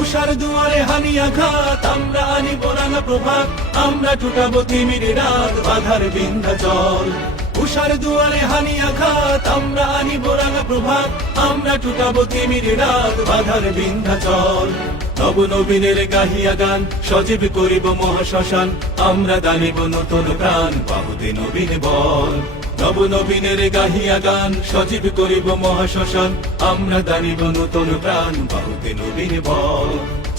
উষার দুয়ারে হানি আঘাত, আমরা আনিব রাঙা প্রভাত, আমরা টুটাবো তিমির রাত, বাধার বিন্ধ্যাচল। উষার দুয়ারে হানি আঘাত, আমরা আনিব রাঙা প্রভাত, আমরা টুটাবো তিমির রাত, বাধার বিন্ধ্যাচল। নব নবীনের গাহিয়া গান, সজীব করিব মহাশ্মশান, আমরা দানিব নতুন প্রাণ, পাবতে নবীন বল। নব নবীনের গাহিয়া গান, সজীব করিব মহাশ্মশান, আমরা দানিব নতুন প্রাণ, পাবতে নবীন বল।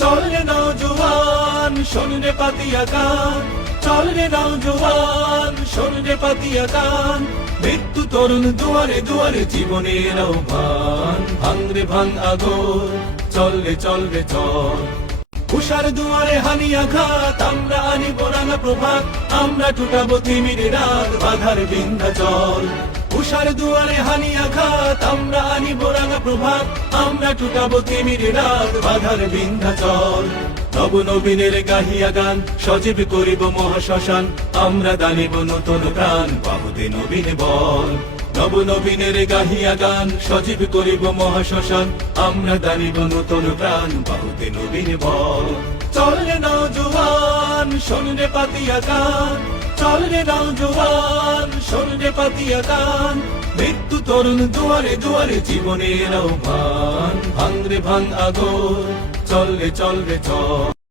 চল রে নওজোয়ান, শোন রে পাতিয়া গান, চল রে নওজোয়ান, শোন রে পাতিয়া গান, মৃত্যু তরুণ দুয়ারে দুয়ারে জীবনের আহ্বান, ভাঙ রে ভাঙ আগর, চল রে চল রে চল। উষার দুয়ারে হানি আঘাত, আমরা আনিব রাঙা প্রভাত, আমরা টুটাবো তিমির রাত, বাধার বিন্ধ্যাচল। উষার দুয়ারে হানি আঘাত, আমরা আনিব রাঙা প্রভাত, আমরা টুটাবো তিমির রাত, বাধার বিন্ধ্যাচল। নব নবীনের গাহিয়া গান, সজীব করিব মহাশ্মশান, আমরা দানিব নতুন প্রাণ, পাবতে নবীন বল। নব নবীনের গাহিয়া গান, সজীব করিব মহাশ্মশান, আমরা দানিব নতুন প্রাণ, পাবতে নবীন বল। চল রে নওজোয়ান, শোন রে পাতিয়া গান, চল রে নওজোয়ান, শোন রে পাতিয়া গান, মৃত্যু তরুণ দুয়ারে দুয়ারে জীবনের আহ্বান, ভাঙ রে ভাঙ আগর, চল রে চল রে চল।